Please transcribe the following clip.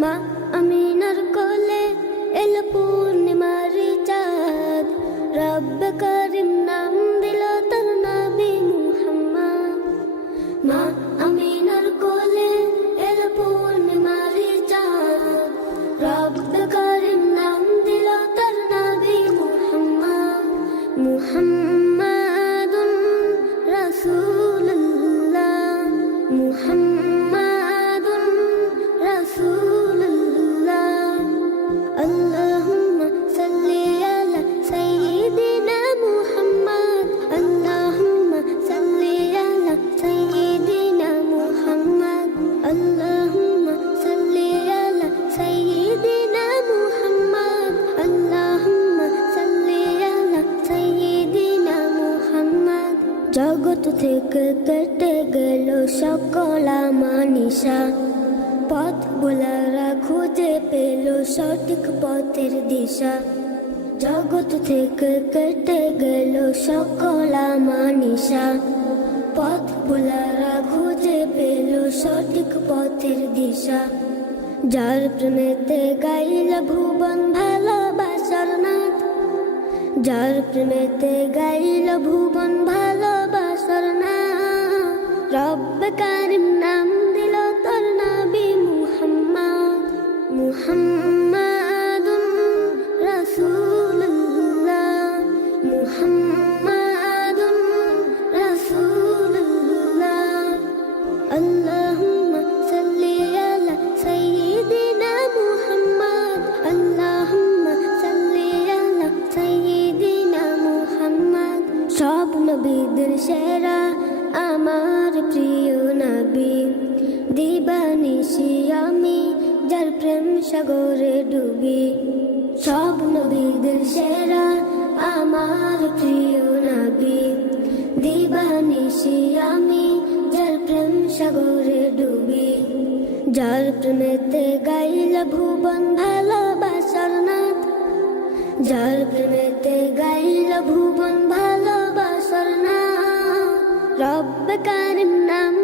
মা আমিনার কোলে এল পূর্ণিমার চাঁদ, রব্বে করিম নাম দিল তার নবী মুহাম্মদ। মা আমিনার কোলে এল পূর্ণিমার চাঁদ, রব্বে করিম নাম দিল তার নবী মুহাম্মদ। মুহাম্মাদুন রাসূলুল্লাহ, মুহাম্মাদুন রাসূলুল্লাহ। আল্লাহুম্মা সাল্লি আলা সাইয়্যিদিনা মুহাম্মদ, আল্লাহুম্মা সাল্লি আলা সাইয়্যিদিনা মুহাম্মদ, আল্লাহুম্মা সাল্লি আলা সাইয়্যিদিনা মুহাম্মদ, আল্লাহুম্মা সাল্লি আলা সাইয়্যিদিনা মুহাম্মদ। জগৎ থেকে কেটে গেল সকল আমানিশা, পথ ভোলারা খুঁজে পেল সঠিক পথের দিশা। জগৎ থেকে কেটে গেল সকল আমানিশা, পথ ভোলারা খুঁজে পেল সঠিক পথের দিশা। যার প্রেমেতে গাইল ভুবন ভালোবাসার নাথ, যার প্রেমেতে গাইল ভুবন ভালোবাসার নাথ। রব্বে কারিম নাম দিল তোর নবী মুহাম্মদ। মুহাম্মাদুন রাসূলুল্লাহ, মুহাম্মাদুন রাসূলুল্লাহ। আল্লাহুম্মা সাল্লি আলা সাইয়্যিদিনা মুহাম্মদ, আল্লাহুম্মা সাল্লি আলা সাইয়্যিদিনা মুহাম্মদ। সব নবীদের সেরা আমার প্রিয় নবী, দিবানিশি আমি যার প্রেম সাগরে ডুবি। সব নবীদের সেরা আমার প্রিয় নবী, দিবানিশি আমি যার প্রেম সাগরে ডুবি। যার প্রেমেতে গাইল ভুবন ভালোবাসার নাথ, যার প্রেমেতে গাইল ভুবন ভালোবাসার নাথ। রব্বে কারিম নাম